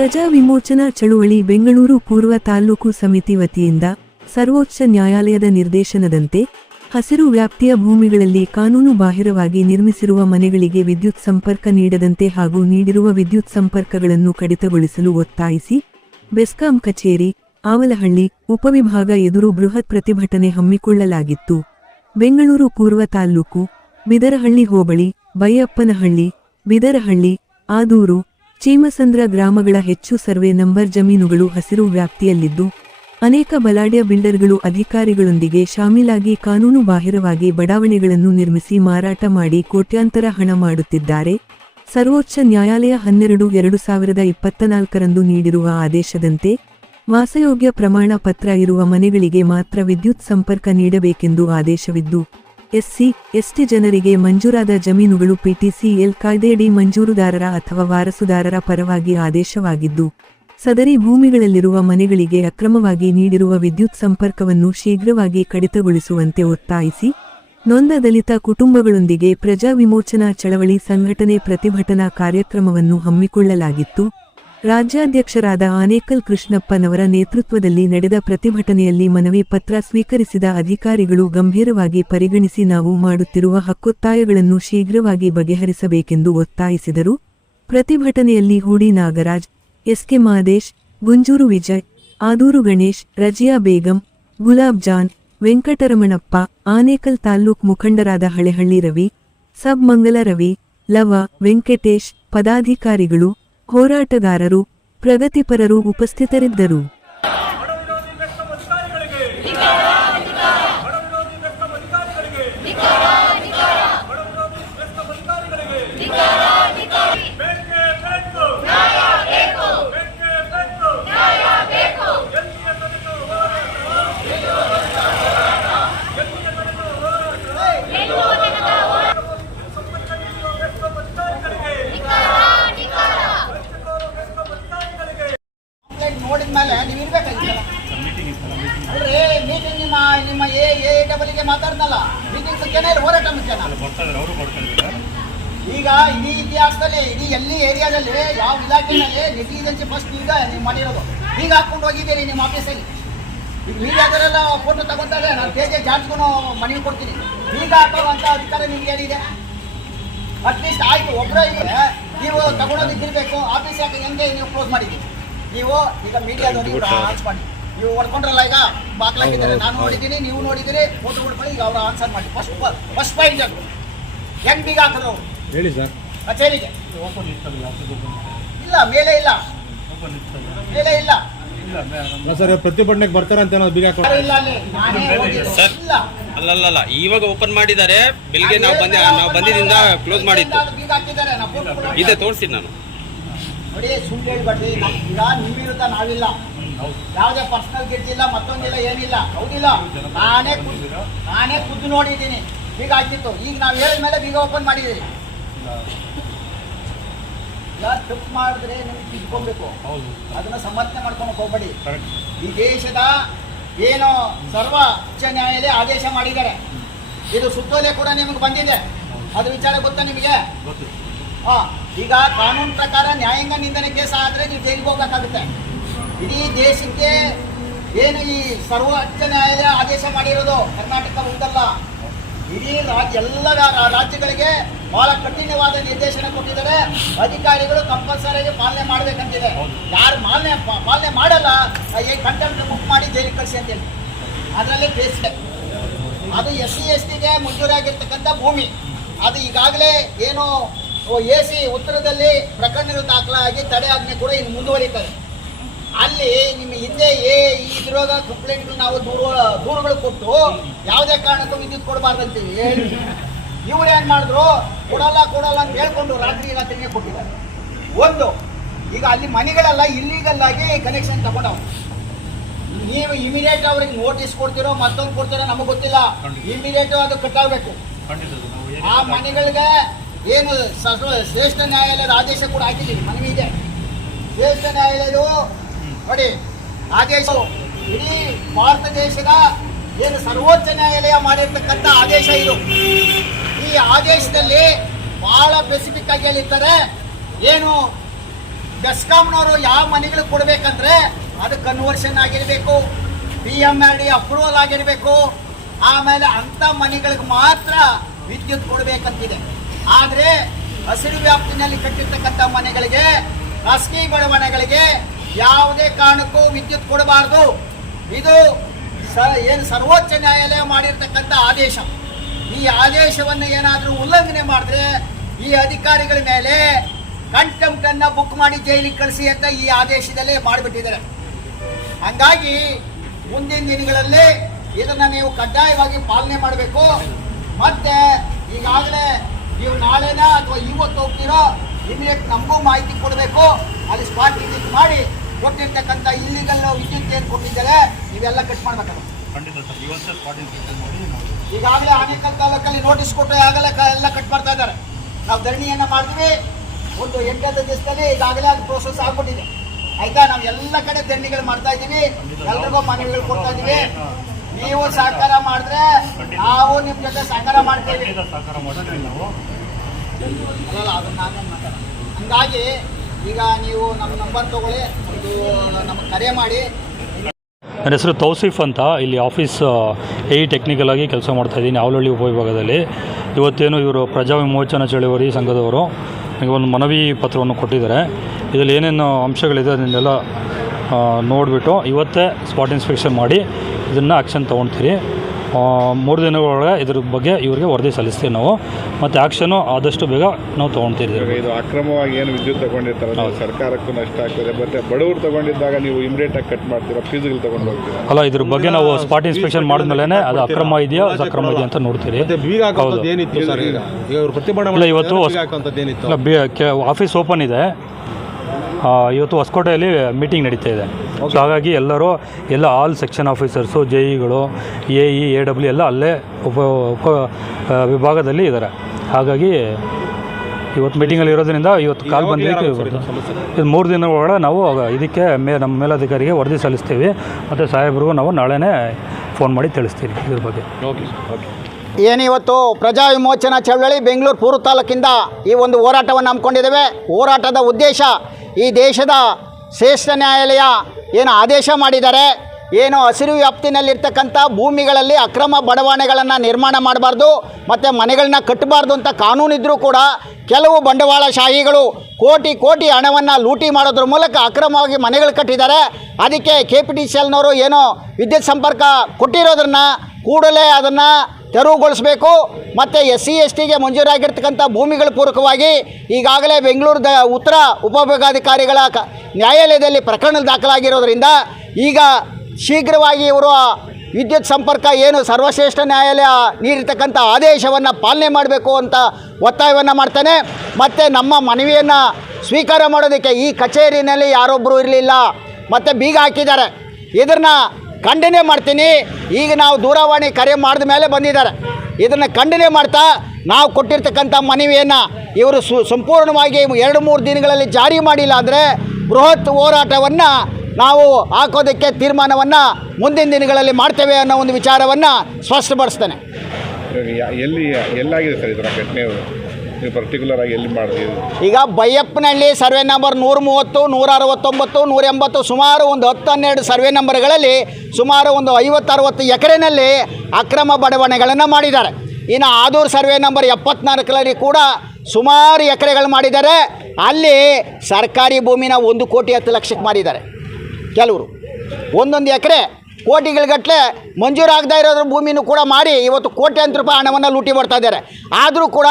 ಪ್ರಜಾ ವಿಮೋಚನಾ ಚಳುವಳಿ ಬೆಂಗಳೂರು ಪೂರ್ವ ತಾಲ್ಲೂಕು ಸಮಿತಿ ವತಿಯಿಂದ ಸರ್ವೋಚ್ಚ ನ್ಯಾಯಾಲಯದ ನಿರ್ದೇಶನದಂತೆ ಹಸಿರು ವ್ಯಾಪ್ತಿಯ ಭೂಮಿಗಳಲ್ಲಿ ಕಾನೂನು ಬಾಹಿರವಾಗಿ ನಿರ್ಮಿಸಿರುವ ಮನೆಗಳಿಗೆ ವಿದ್ಯುತ್ ಸಂಪರ್ಕ ನೀಡದಂತೆ ಹಾಗೂ ನೀಡಿರುವ ವಿದ್ಯುತ್ ಸಂಪರ್ಕಗಳನ್ನು ಕಡಿತಗೊಳಿಸಲು ಒತ್ತಾಯಿಸಿ ಬೆಸ್ಕಾಂ ಕಚೇರಿ, ಆವಲಹಳ್ಳಿ, ಉಪವಿಭಾಗ ಎದುರು ಬೃಹತ್ ಪ್ರತಿಭಟನೆ ಹಮ್ಮಿಕೊಳ್ಳಲಾಗಿತ್ತು. ಬೆಂಗಳೂರು ಪೂರ್ವ ತಾಲ್ಲೂಕು, ಬಿದರಹಳ್ಳಿ ಹೋಬಳಿ, ಬೈಯಪ್ಪನಹಳ್ಳಿ, ಬಿದರಹಳ್ಳಿ, ಆದೂರು, ಚೀಮಸಂದ್ರ ಗ್ರಾಮಗಳ ಹೆಚ್ಚು ಸರ್ವೆ ನಂಬರ್ ಜಮೀನುಗಳು ಹಸಿರು ವ್ಯಾಪ್ತಿಯಲ್ಲಿದ್ದು, ಅನೇಕ ಬಲಾಢ್ಯ ಬಿಲ್ಡರ್ಗಳು ಅಧಿಕಾರಿಗಳೊಂದಿಗೆ ಶಾಮೀಲಾಗಿ ಕಾನೂನು ಬಾಹಿರವಾಗಿ ಬಡಾವಣೆಗಳನ್ನು ನಿರ್ಮಿಸಿ ಮಾರಾಟ ಮಾಡಿ ಕೋಟ್ಯಾಂತರ ಹಣ ಮಾಡುತ್ತಿದ್ದಾರೆ. ಸರ್ವೋಚ್ಚ ನ್ಯಾಯಾಲಯ 12/2024 ನೀಡಿರುವ ಆದೇಶದಂತೆ ವಾಸಯೋಗ್ಯ ಪ್ರಮಾಣ ಪತ್ರ ಇರುವ ಮನೆಗಳಿಗೆ ಮಾತ್ರ ವಿದ್ಯುತ್ ಸಂಪರ್ಕ ನೀಡಬೇಕೆಂದು ಆದೇಶವಿದ್ದು, ಎಸ್ಸಿ, ಎಸ್ಟಿ ಜನರಿಗೆ ಮಂಜೂರಾದ ಜಮೀನುಗಳು ಪಿಟಿಸಿಎಲ್ ಕಾಯ್ದೆಯಡಿ ಮಂಜೂರುದಾರರ ಅಥವಾ ವಾರಸುದಾರರ ಪರವಾಗಿ ಆದೇಶವಾಗಿದ್ದು, ಸದರಿ ಭೂಮಿಗಳಲ್ಲಿರುವ ಮನೆಗಳಿಗೆ ಅಕ್ರಮವಾಗಿ ನೀಡಿರುವ ವಿದ್ಯುತ್ ಸಂಪರ್ಕವನ್ನು ಶೀಘ್ರವಾಗಿ ಕಡಿತಗೊಳಿಸುವಂತೆ ಒತ್ತಾಯಿಸಿ ನೊಂದ ದಲಿತ ಕುಟುಂಬಗಳೊಂದಿಗೆ ಪ್ರಜಾ ವಿಮೋಚನಾ ಚಳವಳಿ ಸಂಘಟನೆ ಪ್ರತಿಭಟನಾ ಕಾರ್ಯಕ್ರಮವನ್ನು ಹಮ್ಮಿಕೊಳ್ಳಲಾಗಿತ್ತು. ರಾಜ್ಯಾಧ್ಯಕ್ಷರಾದ ಆನೇಕಲ್ ಕೃಷ್ಣಪ್ಪನವರ ನೇತೃತ್ವದಲ್ಲಿ ನಡೆದ ಪ್ರತಿಭಟನೆಯಲ್ಲಿ ಮನವಿ ಪತ್ರ ಸ್ವೀಕರಿಸಿದ ಅಧಿಕಾರಿಗಳು ಗಂಭೀರವಾಗಿ ಪರಿಗಣಿಸಿ ನಾವು ಮಾಡುತ್ತಿರುವ ಹಕ್ಕೊತ್ತಾಯಗಳನ್ನು ಶೀಘ್ರವಾಗಿ ಬಗೆಹರಿಸಬೇಕೆಂದು ಒತ್ತಾಯಿಸಿದರು. ಪ್ರತಿಭಟನೆಯಲ್ಲಿ ಹೂಡಿ ನಾಗರಾಜ್, ಎಸ್ಕೆ ಮಾದೇಶ್, ಗುಂಜೂರು ವಿಜಯ್, ಆದೂರು ಗಣೇಶ್, ರಜಿಯಾ ಬೇಗಂ, ಗುಲಾಬ್ ಜಾನ್, ವೆಂಕಟರಮಣಪ್ಪ, ಆನೇಕಲ್ ತಾಲ್ಲೂಕ್ ಮುಖಂಡರಾದ ಹಳೆಹಳ್ಳಿ ರವಿ, ಸಬ್ ಮಂಗಲ ರವಿ, ಲವ, ವೆಂಕಟೇಶ್, ಪದಾಧಿಕಾರಿಗಳು, ಹೋರಾಟಗಾರರು, ಪ್ರಗತಿಪರರು ಉಪಸ್ಥಿತರಿದ್ದರು. ನೋಡಿದ್ಮೇಲೆ ನೀವು ಇರ್ಬೇಕಾಗಿತ್ತಲ್ಲ. ಅಲ್ರಿ ಮೀಟಿಂಗ್ ನಿಮ್ಮ ಎ ಮಾತಾಡ್ನಲ್ಲ, ಮೀಟಿಂಗ್ ಮುಖ್ಯನ ಇಲ್ಲ ಹೋರಾಟ ಮುಖ್ಯನ? ಈಗ ಇಡೀ ಇತಿಹಾಸದಲ್ಲಿ ಇಡೀ ಎಲ್ಲಿ ಏರಿಯಾದಲ್ಲಿ ಯಾವ ಇಲಾಖೆಯಲ್ಲಿ ನೆಗ್ಲಿಜೆನ್ಸಿ ಫಸ್ಟ್ ಈಗ ನೀವು ಮಾಡಿರೋದು. ಈಗ ಹಾಕೊಂಡು ಹೋಗಿದ್ದೀರಿ ನಿಮ್ಮ ಆಫೀಸಲ್ಲಿ. ಈಗ ಮೀಡಿಯಾದಲ್ಲೆಲ್ಲ ಫೋಟೋ ತಗೊಂತಾರೆ, ನಾನು ತೇಜ ಜಾರ್ಜ್ಗೂ ಮನವಿ ಕೊಡ್ತೀನಿ. ಈಗ ಹಾಕೋವಂಥ ಅಧಿಕಾರ ನಿಮ್ಗೆ ಏನಿದೆ? ಅಟ್ಲೀಸ್ಟ್ ಆಯ್ತು, ಒಬ್ಬರೇ ಇದ್ರೆ ನೀವು ತಗೊಂಡೋಗಿದ್ದಿರ್ಬೇಕು. ಆಫೀಸ್ ಯಾಕೆ ಹೆಂಗೆ ನೀವು ಕ್ಲೋಸ್ ಮಾಡಿದ್ದೀವಿ? ನೀವು ಈಗ ಮೀಡಿಯಾದವ್ರಿಗೆ ಆನ್ಸ್ ಮಾಡಿ, ನೀವು ಹೊಡ್ಕೊಂಡ್ರಲ್ಲ, ಈಗ ಬಾಕ್ಲಾಗಿದ್ದಾರೆ, ನಾನು ನೋಡಿದ್ದೀನಿ, ನೀವು ನೋಡಿದ್ದೀರಿ, ಫೋಟೋ ಹೊಡ್ಕೊಳ್ಳಿ. ಈಗ ಅವ್ರು ಆನ್ಸರ್ ಮಾಡಿ. ಫಸ್ಟ್ ಪಾಯಿಂಟ್ ಅದು ಹೆಂಗ್ ಬೀಗ ಹಾಕಿದ್ರು ಹೇಳಿ ಸರ್. ಕಚೇರಿಗೆ ಇಲ್ಲ, ಮೇಲೆ ಇಲ್ಲ, ಮೇಲೆ ಇಲ್ಲ ಸರ್. ಪ್ರತಿಭಟನೆಗೆ ಬರ್ತಾರೆ ಅಂತ ಬೀಗ ಇಲ್ಲ ಅಲ್ಲಿ ನಾನೇ ಸರ್. ಅಲ್ಲಲ್ಲ, ಇವಾಗ ಓಪನ್ ಮಾಡಿದ್ದಾರೆ. ಬೆಳಿಗ್ಗೆ ನಾವು ಬಂದಿದ್ದರಿಂದ ಕ್ಲೋಸ್ ಮಾಡಿದ್ದು ಬೀಗ ಹಾಕಿದ್ದಾರೆ. ಇದೆ, ತೋರಿಸ್ತೀನಿ ನಾನು. ನೋಡಿ, ಸುಳ್ಳು ಹೇಳ್ಬೇಡ್ರಿ. ಈಗ ನಿಮ್ಮ ವಿರುದ್ಧ ನಾವಿಲ್ಲ, ಯಾವುದೇ ಪರ್ಸನಲ್ ಗಿಟ್ಟಿಲ್ಲ, ಮತ್ತೊಂದಿಲ್ಲ, ಏನಿಲ್ಲ. ಹೌದಿಲ್ಲ? ನಾನೇ ಖುದ್ದು ನೋಡಿದ್ದೀನಿ, ಬೀಗ ಹಾಕಿತ್ತು. ಈಗ ನಾವು ಹೇಳಿದ ಮೇಲೆ ಬೀಗ ಓಪನ್ ಮಾಡಿದ್ದೀವಿ. ತಪ್ಪು ಮಾಡಿದ್ರೆ ನಿಮ್ಗೆ ತಿಳ್ಕೊಬೇಕು, ಅದನ್ನ ಸಮರ್ಥನೆ ಮಾಡ್ಕೊಂಡು ಹೋಗ್ಬೇಡಿ. ಈ ದೇಶದ ಏನು ಸರ್ವೋಚ್ಚ ನ್ಯಾಯಾಲಯ ಆದೇಶ ಮಾಡಿದ್ದಾರೆ, ಇದು ಸುತ್ತೋಲೆ ಕೂಡ ನಿಮಗೆ ಬಂದಿದೆ. ಅದ್ರ ವಿಚಾರ ಗೊತ್ತಾ ನಿಮಗೆ? ಈಗ ಕಾನೂನು ಪ್ರಕಾರ ನ್ಯಾಯಾಂಗ ನಿಂದನೆ ಕೇಸ್ ಆದರೆ ನೀವು ಜೈಲಿಗೆ ಹೋಗಬೇಕಾಗುತ್ತೆ. ಇಡೀ ದೇಶಕ್ಕೆ ಏನು ಈ ಸರ್ವೋಚ್ಚ ನ್ಯಾಯಾಲಯ ಆದೇಶ ಮಾಡಿರೋದು ಕರ್ನಾಟಕ ಒಂದಲ್ಲ, ಇಡೀ ಎಲ್ಲ ರಾಜ್ಯಗಳಿಗೆ ಬಹಳ ಕಠಿಣವಾದ ನಿರ್ದೇಶನ ಕೊಟ್ಟಿದ್ದಾರೆ. ಅಧಿಕಾರಿಗಳು ಕಂಪಲ್ಸರಿಯಾಗಿ ಪಾಲನೆ ಮಾಡಬೇಕಂತಿದೆ. ಯಾರು ಪಾಲನೆ ಮಾಡಲ್ಲ, ಕಂಟೆಂಪ್ಟ್ ಬುಕ್ ಮಾಡಿ ಜೈಲಿಗೆ ಕಳಿಸಿ ಅಂತೇಳಿ ಅದರಲ್ಲಿ ಬೇಸಿದೆ. ಅದು SC STಗೆ ಮಂಜೂರಾಗಿರ್ತಕ್ಕಂಥ ಭೂಮಿ. ಅದು ಈಗಾಗಲೇ ಏನು AC ಉತ್ತರದಲ್ಲಿ ಪ್ರಕರಣಗಳು ದಾಖಲಾಗಿ ತಡೆಯಾಜ್ಞೆ ಕೂಡ ಇನ್ನು ಮುಂದುವರಿತಾರೆ. ಅಲ್ಲಿ ನಿಮ್ಮ ಹಿಂದೆ ಇದ್ರಾಗ ಕಂಪ್ಲೇಂಟ್ಗಳು ನಾವು ದೂರುಗಳು ಕೊಟ್ಟು ಯಾವುದೇ ಕಾರಣಕ್ಕೂ ವಿದ್ಯುತ್ ಕೊಡಬಾರ್ದಂತೀವಿ ಹೇಳಿ, ಇವ್ರು ಏನು ಮಾಡಿದ್ರು, ಕೊಡಲ್ಲ ಅಂತ ಹೇಳ್ಕೊಂಡು ರಾತ್ರಿನೇ ಕೊಟ್ಟಿದ್ದಾರೆ. ಒಂದು, ಈಗ ಅಲ್ಲಿ ಮನೆಗಳೆಲ್ಲ ಇಲ್ಲೀಗಲ್ ಆಗಿ ಕನೆಕ್ಷನ್ ತಗೊಂಡವ್ರು. ನೀವು ಇಮಿಡಿಯೇಟ್ ಅವ್ರಿಗೆ ನೋಟಿಸ್ ಕೊಡ್ತಿರೋ ಮತ್ತೊಂದು ಕೊಡ್ತಿರೋ ನಮಗೆ ಗೊತ್ತಿಲ್ಲ. ಇಮಿಡಿಯೇಟ್ ಅದು ಕಟ್ಟಾಗಬೇಕು. ಆ ಮನೆಗಳಿಗೆ ಏನು ಶ್ರೇಷ್ಠ ನ್ಯಾಯಾಲಯದ ಆದೇಶ ಕೂಡ ಹಾಕಿದ್ದೀವಿ, ಮನವಿ ಇದೆ. ಶ್ರೇಷ್ಠ ನ್ಯಾಯಾಲಯದ ನೋಡಿ ಆದೇಶ ಇಡೀ ಭಾರತ ದೇಶದ ಏನು ಸರ್ವೋಚ್ಚ ನ್ಯಾಯಾಲಯ ಮಾಡಿರ್ತಕ್ಕಂಥ ಆದೇಶ ಇದು. ಈ ಆದೇಶದಲ್ಲಿ ಬಹಳ ಸ್ಪೆಸಿಫಿಕ್ ಆಗಿ ಹೇಳಿರ್ತಾರೆ, ಏನು ಬೆಸ್ಕಾಂನವರು ಯಾವ ಮನೆಗಳಿಗೆ ಕೊಡಬೇಕಂದ್ರೆ ಅದು ಕನ್ವರ್ಷನ್ ಆಗಿರಬೇಕು, PMLD ಅಪ್ರೂವಲ್ ಆಗಿರಬೇಕು. ಆಮೇಲೆ ಅಂಥ ಮನೆಗಳಿಗೆ ಮಾತ್ರ ವಿದ್ಯುತ್ ಕೊಡಬೇಕಂತಿದೆ. ಆದರೆ ಹಸಿರು ವ್ಯಾಪ್ತಿನಲ್ಲಿ ಕಟ್ಟಿರ್ತಕ್ಕಂಥ ಮನೆಗಳಿಗೆ, ಖಾಸಗಿ ಬಡಾವಣೆಗಳಿಗೆ ಯಾವುದೇ ಕಾರಣಕ್ಕೂ ವಿದ್ಯುತ್ ಕೊಡಬಾರ್ದು. ಇದು ಏನು ಸರ್ವೋಚ್ಚ ನ್ಯಾಯಾಲಯ ಮಾಡಿರ್ತಕ್ಕಂಥ ಆದೇಶ. ಈ ಆದೇಶವನ್ನು ಏನಾದರೂ ಉಲ್ಲಂಘನೆ ಮಾಡಿದ್ರೆ ಈ ಅಧಿಕಾರಿಗಳ ಮೇಲೆ ಕಂಟೆಂಪ್ಟ್ ಅನ್ನ ಬುಕ್ ಮಾಡಿ ಜೈಲಿಗೆ ಕಳಿಸಿ ಅಂತ ಈ ಆದೇಶದಲ್ಲೇ ಮಾಡಿಬಿಟ್ಟಿದ್ದಾರೆ. ಹಂಗಾಗಿ ಮುಂದಿನ ದಿನಗಳಲ್ಲಿ ಇದನ್ನ ನೀವು ಕಡ್ಡಾಯವಾಗಿ ಪಾಲನೆ ಮಾಡಬೇಕು. ಮತ್ತೆ ಈಗಾಗಲೇ ನೀವು ನಾಳೆನ ಅಥವಾ ಇವತ್ತು ಹೋಗ್ತಿರೋ ಇಮಿಡಿಯೇಟ್ ನಮಗೂ ಮಾಹಿತಿ ಕೊಡಬೇಕು. ಅಲ್ಲಿ ಸ್ಪಾಟ್ ವಿಸಿಟ್ ಮಾಡಿ ಕೊಟ್ಟಿರ್ತಕ್ಕಂಥ ಇಲ್ಲಿಗಲ್ ವಿದ್ಯುತ್ ಏನು ಕೊಟ್ಟಿದ್ದಾರೆ ನೀವೆಲ್ಲ ಕಟ್ ಮಾಡಬೇಕಾಗುತ್ತೆ. ಈಗಾಗಲೇ ಆನೇಕಲ್ ತಾಲೂಕಲ್ಲಿ ನೋಟಿಸ್ ಕೊಟ್ಟು ಆಗಲೇ ಎಲ್ಲ ಕಟ್ ಮಾಡ್ತಾ ಇದ್ದಾರೆ. ನಾವು ಧರಣಿಯನ್ನು ಮಾಡಿದ್ವಿ. ಒಂದು 8 ದಿವಸದಲ್ಲಿ ಈಗಾಗಲೇ ಅದು ಪ್ರೋಸೆಸ್ ಆಗ್ಬಿಟ್ಟಿದೆ. ಆಯ್ತಾ, ನಾವು ಎಲ್ಲ ಕಡೆ ಧರಣಿಗಳು ಮಾಡ್ತಾ ಇದ್ದೀವಿ, ಎಲ್ರಿಗೂ ಮನೆಗಳು ಕೊಡ್ತಾ ಇದ್ದೀವಿ. ನೀವು ಸಹಕಾರ ಮಾಡಿದ್ರೆ ನಾವು ನಿಮ್ಮ ಜೊತೆ ಸಹಕಾರ ಮಾಡ್ತೇವೆ. ಅಲ್ಲ ಅದನ್ನ ನಾನೇ ಮಾತಾಡ. ಹಂಗಾಗಿ ಈಗ ನೀವು ನಮ್ಮ ನಂಬರ್ ತಗೊಳ್ಳಿ, ಒಂದು ನಮಗೆ ಕರೆ ಮಾಡಿ. ನನ್ನ ಹೆಸರು ತೌಸಿಫ್ ಅಂತ, ಇಲ್ಲಿ ಆಫೀಸ್ ಟೆಕ್ನಿಕಲ್ ಆಗಿ ಕೆಲಸ ಮಾಡ್ತಾಯಿದ್ದೀನಿ ಅವಲಹಳ್ಳಿ ಉಪವಿಭಾಗದಲ್ಲಿ. ಇವತ್ತೇನು ಇವರು ಪ್ರಜಾ ವಿಮೋಚನಾ ಚಳವಳಿ ಸಂಘದವರು ನನಗೆ ಒಂದು ಮನವಿ ಪತ್ರವನ್ನು ಕೊಟ್ಟಿದ್ದಾರೆ. ಇದರಲ್ಲಿ ಏನೇನು ಅಂಶಗಳಿದೆ ಅದನ್ನೆಲ್ಲ ನೋಡಿಬಿಟ್ಟು ಇವತ್ತೇ ಸ್ಪಾಟ್ ಇನ್ಸ್ಪೆಕ್ಷನ್ ಮಾಡಿ ಇದನ್ನು ಆ್ಯಕ್ಷನ್ ತೊಗೊಳ್ತೀರಿ. 3 ದಿನಗಳೊಳಗೆ ಇದ್ರ ಬಗ್ಗೆ ಇವರಿಗೆ ವರದಿ ಸಲ್ಲಿಸ್ತೀವಿ ನಾವು. ಮತ್ತು ಆ್ಯಕ್ಷನು ಆದಷ್ಟು ಬೇಗ ನಾವು ತೊಗೊಳ್ತಿದ್ದೀವಿ. ಇದು ಅಕ್ರಮವಾಗಿ ಏನು ವಿದ್ಯುತ್ ತೊಗೊಂಡಿರ್ತಾರೆ ಸರ್ಕಾರಕ್ಕೂ ನಷ್ಟ ಆಗ್ತದೆ. ಮತ್ತು ಬಡವರು ತೊಗೊಂಡಿದ್ದಾಗ ನೀವು ಇಮಿಡಿಯೇಟಾಗಿ ಕಟ್ ಮಾಡ್ತೀರಾ, ಫೀಸ್ಗಳು ತೊಗೊಂಡು ಹೋಗ್ತೀರಾ? ಅಲ್ಲ, ಇದ್ರ ಬಗ್ಗೆ ನಾವು ಸ್ಪಾಟ್ ಇನ್ಸ್ಪೆಕ್ಷನ್ ಮಾಡಿದ್ಮೇಲೆ ಅದು ಅಕ್ರಮ ಇದೆಯಾ ಅಕ್ರಮ ಇದೆಯಾ ಅಂತ ನೋಡ್ತೀರಿ. ಹೌದು, ಏನಿತ್ತು ಸರ್? ಈಗ ಪ್ರತಿಭಟನೆ ಇಲ್ಲ, ಇವತ್ತು ಆಫೀಸ್ ಓಪನ್ ಇದೆ. ಇವತ್ತು ಹೊಸಕೋಟೆಯಲ್ಲಿ ಮೀಟಿಂಗ್ ನಡೀತಾ ಇದೆ. ಸೊ ಹಾಗಾಗಿ ಎಲ್ಲ ಆಲ್ ಸೆಕ್ಷನ್ ಆಫೀಸರ್ಸು, JEಗಳು, AE, AW ಎಲ್ಲ ಅಲ್ಲೇ ಉಪ ವಿಭಾಗದಲ್ಲಿ ಇದ್ದಾರೆ. ಹಾಗಾಗಿ ಇವತ್ತು ಮೀಟಿಂಗಲ್ಲಿ ಇರೋದ್ರಿಂದ ಇವತ್ತು ಕಾಲ್ ಬಂದಿದ್ದಕ್ಕೆ ಇದು 3 ದಿನ ಒಳಗಡೆ ನಾವು ಇದಕ್ಕೆ ನಮ್ಮ ಮೇಲಧಿಕಾರಿಗೆ ವರದಿ ಸಲ್ಲಿಸ್ತೀವಿ. ಮತ್ತು ಸಾಹೇಬ್ರಿಗೂ ನಾವು ನಾಳೆನೇ ಫೋನ್ ಮಾಡಿ ತಿಳಿಸ್ತೀವಿ ಇದ್ರ ಬಗ್ಗೆ. ಏನಿವತ್ತು ಪ್ರಜಾ ವಿಮೋಚನಾ ಚಳವಳಿ ಬೆಂಗಳೂರು ಪೂರ್ವ ತಾಲೂಕಿಂದ ಈ ಒಂದು ಹೋರಾಟವನ್ನು ಹಮ್ಮಿಕೊಂಡಿದ್ದೇವೆ. ಹೋರಾಟದ ಉದ್ದೇಶ ಈ ದೇಶದ ಶ್ರೇಷ್ಠ ನ್ಯಾಯಾಲಯ ಏನು ಆದೇಶ ಮಾಡಿದ್ದಾರೆ, ಏನು ಹಸಿರು ವ್ಯಾಪ್ತಿನಲ್ಲಿರ್ತಕ್ಕಂಥ ಭೂಮಿಗಳಲ್ಲಿ ಅಕ್ರಮ ಬಡಾವಣೆಗಳನ್ನು ನಿರ್ಮಾಣ ಮಾಡಬಾರ್ದು ಮತ್ತು ಮನೆಗಳನ್ನ ಕಟ್ಟಬಾರ್ದು ಅಂತ ಕಾನೂನಿದ್ರೂ ಕೂಡ ಕೆಲವು ಬಂಡವಾಳಶಾಹಿಗಳು ಕೋಟಿ ಹಣವನ್ನು ಲೂಟಿ ಮಾಡೋದ್ರ ಮೂಲಕ ಅಕ್ರಮವಾಗಿ ಮನೆಗಳು ಕಟ್ಟಿದ್ದಾರೆ. ಅದಕ್ಕೆ KPTCLನವರು ಏನೋ ವಿದ್ಯುತ್ ಸಂಪರ್ಕ ಕೊಟ್ಟಿರೋದ್ರನ್ನ ಕೂಡಲೇ ಅದನ್ನು ತೆರವುಗೊಳಿಸಬೇಕು. ಮತ್ತು SC STಗೆ ಮಂಜೂರಾಗಿರ್ತಕ್ಕಂಥ ಭೂಮಿಗಳ ಪೂರಕವಾಗಿ ಈಗಾಗಲೇ ಬೆಂಗಳೂರು ಉತ್ತರ ಉಪವಿಭಾಗಾಧಿಕಾರಿಗಳ ನ್ಯಾಯಾಲಯದಲ್ಲಿ ಪ್ರಕರಣ ದಾಖಲಾಗಿರೋದ್ರಿಂದ ಈಗ ಶೀಘ್ರವಾಗಿ ಇವರು ವಿದ್ಯುತ್ ಸಂಪರ್ಕ ಏನು ಸರ್ವಶ್ರೇಷ್ಠ ನ್ಯಾಯಾಲಯ ನೀಡಿರ್ತಕ್ಕಂಥ ಆದೇಶವನ್ನು ಪಾಲನೆ ಮಾಡಬೇಕು ಅಂತ ಒತ್ತಾಯವನ್ನು ಮಾಡ್ತಾನೆ. ಮತ್ತು ನಮ್ಮ ಮನವಿಯನ್ನು ಸ್ವೀಕಾರ ಮಾಡೋದಕ್ಕೆ ಈ ಕಚೇರಿಯಲ್ಲಿ ಯಾರೊಬ್ಬರು ಇರಲಿಲ್ಲ ಮತ್ತು ಬೀಗ ಹಾಕಿದ್ದಾರೆ. ಇದನ್ನು ಖಂಡನೆ ಮಾಡ್ತೀನಿ. ಈಗ ನಾವು ದೂರವಾಣಿ ಕರೆ ಮಾಡಿದ ಮೇಲೆ ಬಂದಿದ್ದಾರೆ. ಇದನ್ನು ಖಂಡನೆ ಮಾಡ್ತಾ ನಾವು ಕೊಟ್ಟಿರ್ತಕ್ಕಂಥ ಮನವಿಯನ್ನು ಇವರು ಸಂಪೂರ್ಣವಾಗಿ 2-3 ದಿನಗಳಲ್ಲಿ ಜಾರಿ ಮಾಡಿಲ್ಲ ಅಂದರೆ ಬೃಹತ್ ಹೋರಾಟವನ್ನು ನಾವು ಹಾಕೋದಕ್ಕೆ ತೀರ್ಮಾನವನ್ನು ಮುಂದಿನ ದಿನಗಳಲ್ಲಿ ಮಾಡ್ತೇವೆ ಅನ್ನೋ ಒಂದು ವಿಚಾರವನ್ನು ಸ್ಪಷ್ಟಪಡಿಸ್ತೇನೆ. ಎಲ್ಲಾಗಿದೆ ಸರ್ ಇದರ ಘಟನೆ? ನೀವು ಪರ್ಟಿಕ್ಯುಲರ್ ಆಗಿ ಎಲ್ಲಿ ಮಾಡ್ತೀವಿ? ಈಗ ಬೈಯಪ್ಪನಹಳ್ಳಿ ಸರ್ವೆ ನಂಬರ್ 130, 169, 180 ಸುಮಾರು ಒಂದು 10-12 ಸರ್ವೆ ನಂಬರ್ಗಳಲ್ಲಿ ಸುಮಾರು ಒಂದು 50-60 ಎಕರೆನಲ್ಲಿ ಅಕ್ರಮ ಬಡಾವಣೆಗಳನ್ನು ಮಾಡಿದ್ದಾರೆ. ಇನ್ನು ಆದೂರು ಸರ್ವೆ ನಂಬರ್ 74ರಲ್ಲಿ ಕೂಡ ಸುಮಾರು ಎಕರೆಗಳು ಮಾಡಿದ್ದಾರೆ. ಅಲ್ಲಿ ಸರ್ಕಾರಿ ಭೂಮಿನ 1 ಕೋಟಿ 10 ಲಕ್ಷಕ್ಕೆ ಮಾರಿದ್ದಾರೆ. ಕೆಲವರು 1 ಎಕರೆ ಕೋಟಿಗಳಗಟ್ಟಲೆ ಮಂಜೂರಾಗದೇ ಇರೋದ್ರ ಭೂಮಿನೂ ಕೂಡ ಮಾರಿ ಇವತ್ತು ಕೋಟ್ಯಾಂತರ ರೂಪಾಯಿ ಹಣವನ್ನು ಲೂಟಿ ಮಾಡ್ತಾ ಇದ್ದಾರೆ. ಆದರೂ ಕೂಡ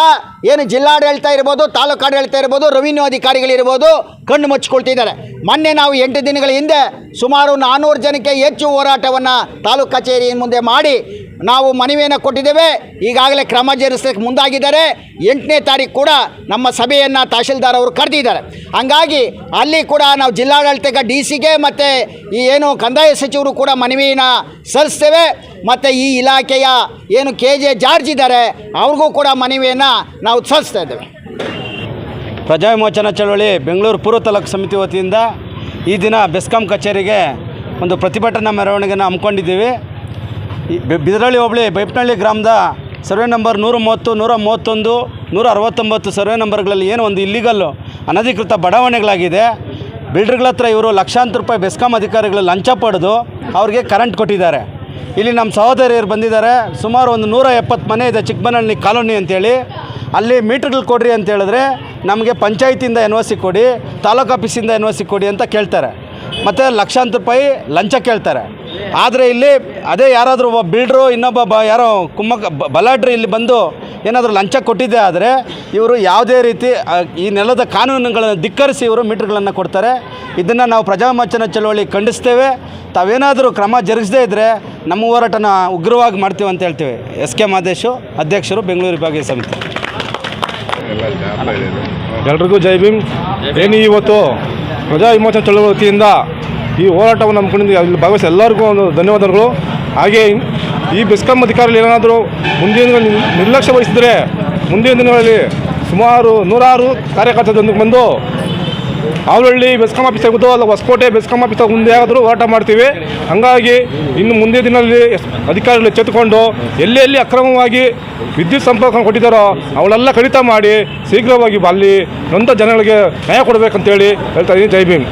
ಏನು ಜಿಲ್ಲಾಡಳಿತ ಇರ್ಬೋದು, ತಾಲೂಕು ಆಡಳಿತ ಇರ್ಬೋದು, ರೆವಿನ್ಯೂ ಅಧಿಕಾರಿಗಳಿರ್ಬೋದು ಕಣ್ಣು ಮುಚ್ಚಿಕೊಳ್ತಿದ್ದಾರೆ. ಮೊನ್ನೆ ನಾವು 8 ದಿನಗಳ ಹಿಂದೆ ಸುಮಾರು 400 ಜನಕ್ಕೆ ಹೆಚ್ಚು ಹೋರಾಟವನ್ನು ತಾಲೂಕು ಕಚೇರಿ ಮುಂದೆ ಮಾಡಿ ನಾವು ಮನವಿಯನ್ನು ಕೊಟ್ಟಿದ್ದೇವೆ. ಈಗಾಗಲೇ ಕ್ರಮ ಜರುಗಿಸಲಿಕ್ಕೆ ಮುಂದಾಗಿದ್ದಾರೆ. 8ನೇ ತಾರೀಕು ಕೂಡ ನಮ್ಮ ಸಭೆಯನ್ನು ತಹಶೀಲ್ದಾರ್ ಅವರು ಕರೆದಿದ್ದಾರೆ. ಹಂಗಾಗಿ ಅಲ್ಲಿ ಕೂಡ ನಾವು ಜಿಲ್ಲಾಡಳಿತಕ್ಕೆ DCಗೆ ಮತ್ತು ಈ ಏನು ಕಂದಾಯ ಸಚಿವರು ಕೂಡ ಮನವಿಯನ್ನು ಸಲ್ಲಿಸ್ತೇವೆ. ಮತ್ತು ಈ ಇಲಾಖೆಯ ಏನು KJ ಜಾರ್ಜ್ ಇದ್ದಾರೆ ಅವ್ರಿಗೂ ಕೂಡ ಮನವಿಯನ್ನು ನಾವು ಸಲ್ಲಿಸ್ತಾ ಇದ್ದೇವೆ. ಪ್ರಜಾ ವಿಮೋಚನಾ ಚಳವಳಿ ಬೆಂಗಳೂರು ಪೂರ್ವ ತಾಲೂಕು ಸಮಿತಿ ವತಿಯಿಂದ ಈ ದಿನ ಬೆಸ್ಕಾಂ ಕಚೇರಿಗೆ ಒಂದು ಪ್ರತಿಭಟನಾ ಮೆರವಣಿಗೆಯನ್ನು ಹಮ್ಮಿಕೊಂಡಿದ್ದೀವಿ. ಬಿದರಳ್ಳಿ ಹೋಬಳಿ ಬೈಪ್ನಹಳ್ಳಿ ಗ್ರಾಮದ ಸರ್ವೆ ನಂಬರ್ 130, 131, 169 ಸರ್ವೆ ನಂಬರ್ಗಳಲ್ಲಿ ಏನು ಒಂದು ಇಲ್ಲಿಗಲ್ಲು ಅನಧಿಕೃತ ಬಡಾವಣೆಗಳಾಗಿದೆ ಬಿಲ್ಡರ್ಗಳ ಹತ್ರ ಇವರು ಲಕ್ಷಾಂತರ ರೂಪಾಯಿ ಬೆಸ್ಕಾಂ ಅಧಿಕಾರಿಗಳು ಲಂಚ ಪಡೆದು ಅವ್ರಿಗೆ ಕರೆಂಟ್ ಕೊಟ್ಟಿದ್ದಾರೆ. ಇಲ್ಲಿ ನಮ್ಮ ಸಹೋದರಿಯರು ಬಂದಿದ್ದಾರೆ. ಸುಮಾರು ಒಂದು 170 ಮನೆ ಇದೆ ಚಿಕ್ಕಮನಹಳ್ಳಿ ಕಾಲೋನಿ ಅಂತೇಳಿ. ಅಲ್ಲಿ ಮೀಟ್ರ್ಗಳು ಕೊಡ್ರಿ ಅಂತ ಹೇಳಿದ್ರೆ ನಮಗೆ ಪಂಚಾಯತಿಯಿಂದ NOC ಕೊಡಿ, ತಾಲೂಕು ಆಫೀಸಿಂದ NOC ಕೊಡಿ ಅಂತ ಕೇಳ್ತಾರೆ. ಮತ್ತು ಲಕ್ಷಾಂತರ ರೂಪಾಯಿ ಲಂಚ ಕೇಳ್ತಾರೆ. ಆದರೆ ಇಲ್ಲಿ ಅದೇ ಯಾರಾದರೂ ಒಬ್ಬ ಬಿಲ್ಡ್ರು ಇನ್ನೊಬ್ಬ ಯಾರೋ ಬಲಾಢ್ರು ಇಲ್ಲಿ ಬಂದು ಏನಾದರೂ ಲಂಚ ಕೊಟ್ಟಿದ್ದೆ ಆದರೆ ಇವರು ಯಾವುದೇ ರೀತಿ ಈ ನೆಲದ ಕಾನೂನುಗಳನ್ನು ಧಿಕ್ಕರಿಸಿ ಇವರು ಮೀಟ್ರ್ಗಳನ್ನು ಕೊಡ್ತಾರೆ. ಇದನ್ನು ನಾವು ಪ್ರಜಾವಿಮೋಚನಾ ಚಳವಳಿ ಖಂಡಿಸ್ತೇವೆ. ತಾವೇನಾದರೂ ಕ್ರಮ ಜರುಗಿಸದೇ ಇದ್ದರೆ ನಮ್ಮ ಹೋರಾಟನ ಉಗ್ರವಾಗಿ ಮಾಡ್ತೀವಿ ಅಂತ ಹೇಳ್ತೀವಿ. SK ಮಾದೇಶು, ಅಧ್ಯಕ್ಷರು, ಬೆಂಗಳೂರು ವಿಭಾಗೀಯ ಸಮಿತಿ. ಎಲ್ರಿಗೂ ಜೈ ಭೀಮ್. ಏನು ಇವತ್ತು ಪ್ರಜಾ ವಿಮೋಚನಾ ಚಳವಳಿ ವತಿಯಿಂದ ಈ ಹೋರಾಟವನ್ನು ಹಮ್ಮಿಕೊಂಡಿದ್ದು ಇಲ್ಲಿ ಭಾಗವಹಿಸಿ ಎಲ್ಲರಿಗೂ ಒಂದು ಧನ್ಯವಾದಗಳು. ಹಾಗೆ ಈ ಬೆಸ್ಕಾಂ ಅಧಿಕಾರಿಗಳು ಏನಾದರೂ ಮುಂದಿನ ದಿನಗಳಲ್ಲಿ ನಿರ್ಲಕ್ಷ್ಯ ವಹಿಸಿದರೆ ಮುಂದಿನ ದಿನಗಳಲ್ಲಿ ಸುಮಾರು 106 ಕಾರ್ಯಕರ್ತರೊಂದಿಗೆ ಬಂದು ಆವಳಹಳ್ಳಿ ಬೆಸ್ಕಾಂ ಆಫೀಸ್ ಆಗೋದು ಅಲ್ಲ ಹೊಸಕೋಟೆ ಬೆಸ್ಕಾಂ ಆಫೀಸ್ ಮುಂದೆ ಆದರೂ ಹೋರಾಟ ಮಾಡ್ತೀವಿ. ಹಾಗಾಗಿ ಇನ್ನು ಮುಂದಿನ ದಿನದಲ್ಲಿ ಅಧಿಕಾರಿಗಳು ಎಚ್ಚೆತ್ತುಕೊಂಡು ಎಲ್ಲೆಲ್ಲಿ ಅಕ್ರಮವಾಗಿ ವಿದ್ಯುತ್ ಸಂಪರ್ಕ ಕೊಟ್ಟಿದ್ದಾರೋ ಅವಳೆಲ್ಲ ಕಡಿತ ಮಾಡಿ ಶೀಘ್ರವಾಗಿ ಅಲ್ಲಿ ನೊಂದ ಜನಗಳಿಗೆ ನ್ಯಾಯ ಕೊಡಬೇಕಂತೇಳಿ ಹೇಳ್ತಾ ಇದ್ದೀನಿ. ಜೈ ಭೀಮ್.